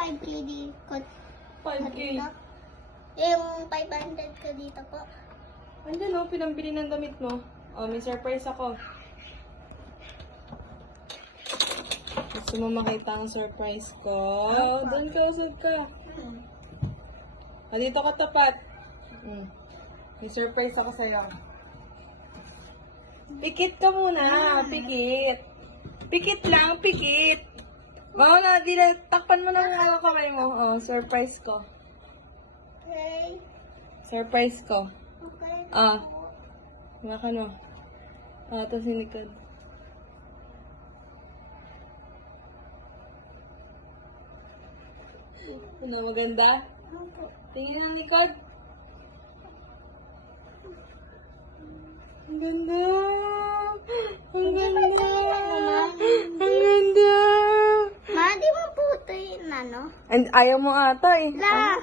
5K dito. 5K. Yung 500 ka dito po. Andyan o, pinambili ng damit mo. Oh, may surprise ako. Gusto mo makita ang surprise ko? Doon ka, usod ka. Dito ka tapat. May surprise ako sa'yo. Pikit ka muna, pikit. Pikit lang, pikit. Wow na, takpan mo ng kamay mo. Oh, surprise ko. Okay. Surprise ko. Okay. Ah. Maka no. Tapos sinikad. Ano, maganda? Opo. Tingin ang likod. Ang ganda. Ang ganda. Ang ganda. Ma, di mo puto yun, ano? And ayaw mo ata eh. La!